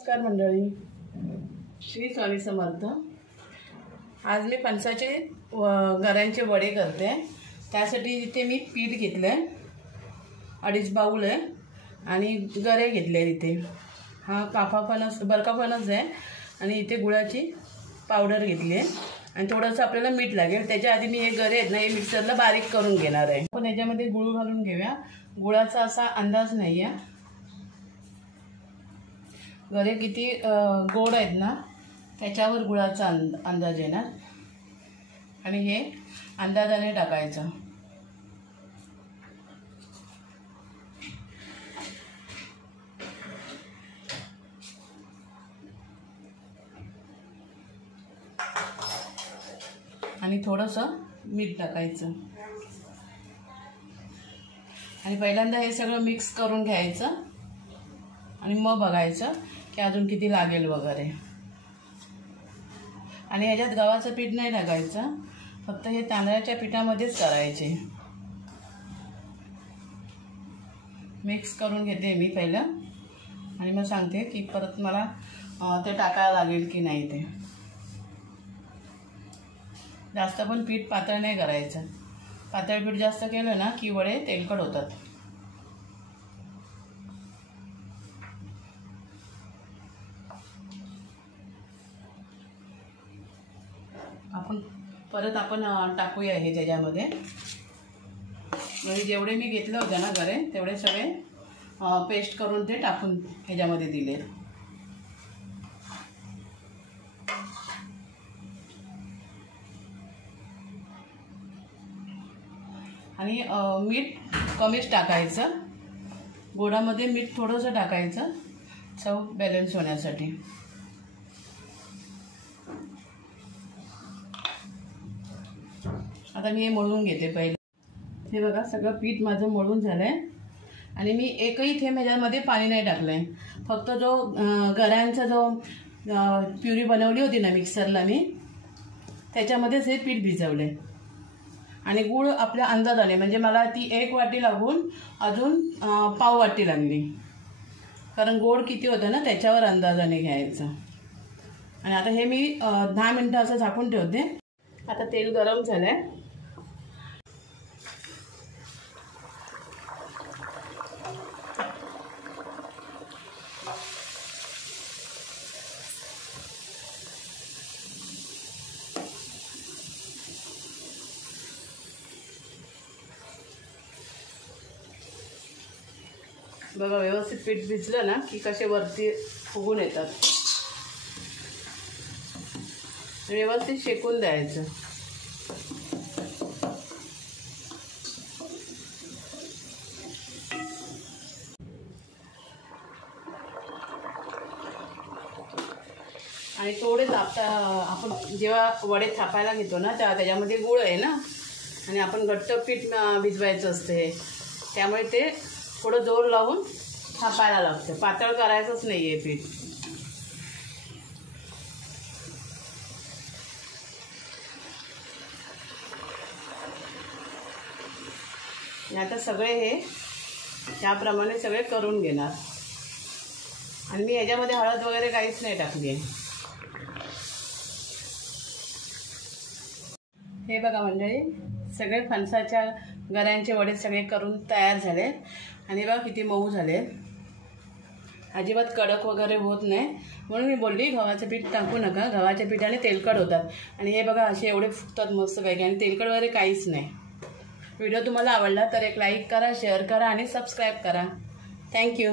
नमस्कार मंडळी, श्री स्वामी समर्थ। आज मी फणसाचे गऱ्यांचे वडे करते। त्यासाठी इथे मी पीठ घेतले 2.5 बाउल आहे आणि गरे घेतले। इथे हा काफा फणस बरका फणस आहे आणि इथे गुळाची पावडर घेतली आहे आणि थोडंसं आपल्याला मीठ लागेल। त्याच्या आधी मी हे गरे आहेत ना हे मिक्सरला बारीक करून घेणार आहे। पण याच्यामध्ये गुळ घालून घेऊया। गुळाचा असा अंदाज नाही आहे। गरे किती गोड आहेत ना त्याच्यावर गुळाचा अंदाज येणार आणि हे अंदाजाने टाकायचं। आणि थोडंसं मीठ टाकायचं आणि पहिल्यांदा हे सगळं मिक्स करून घ्यायचं आणि मग बघायचं की अजून किती लागेल वगैरे। आणि ह्याच्यात गव्हाचं पीठ नाही टाकायचं, फक्त हे तांदळाच्या पिठामध्येच करायचे। मिक्स करून घेते मी पहिलं आणि मग सांगते की परत मला ते टाकायला लागेल की नाही। ते जास्त पण पीठ पातळ नाही करायचं। पातळ पीठ जास्त केलं ना की वडे तेलकट होतात। परत आपण टाकूया हे त्याच्यामध्ये। म्हणजे जेवढे मी घेतले होते ना गरे तेवढे सगळे पेस्ट करून ते टाकून ह्याच्यामध्ये दिले। आणि मीठ कमीच टाकायचं। गोडामध्ये मीठ थोडंसं टाकायचं चव बॅलन्स होण्यासाठी। आता मी हे मळून घेते पहिले। हे बघा सगळं पीठ माझं मळून झालंय आणि मी एकही थेंब ह्याच्यामध्ये पाणी नाही टाकलंय। फक्त जो गऱ्यांचा जो प्युरी बनवली होती ना मिक्सरला मी त्याच्यामध्येच हे पीठ भिजवले आणि गूळ आपल्या अंदाजाने। म्हणजे मला ती 1 वाटी लागून अजून पाव वाटी लागली, कारण गोड किती होतं ना त्याच्यावर अंदाजाने घ्यायचं। आणि आता हे मी 10 मिनिटं असं झाकून ठेवते। आता तेल गरम झालंय। बघा व्यवस्थित पीठ भिजलं ना की कसे वरती फुगून येतात। व्यवस्थित शेकून द्यायचं। आणि थोडे आपण जेव्हा वडे थापायला घेतो ना त्याच्यामध्ये गूळ आहे ना आणि आपण घट्ट पीठ भिजवायचं असते, त्यामुळे ते थोडं जोर लावून थापायला लागतं। पातळ करायचंच नाही आहे पीठ। आता सगळे हे त्याप्रमाणे सगळे करून घेणार आणि मी याच्यामध्ये हळद वगैरे काहीच नाही टाकली आहे। हे बघा मंडळी सगळे फणसाच्या गऱ्यांचे वडे सगळे करून तयार झाले आणि बघा किती मऊ झाले। अजिबात कडक वगैरे होत नाही, म्हणून मी बोलली गव्हाचं पीठ टाकू नका। गव्हाच्या पिठाने तेलकट होतात आणि हे बघा असे एवढे फुगतात मस्त पैकी आणि तेलकट वगैरे काहीच नाही। व्हिडिओ तुम्हाला आवडला तर एक लाईक करा, शेअर करा आणि सबस्क्राईब करा। थँक्यू।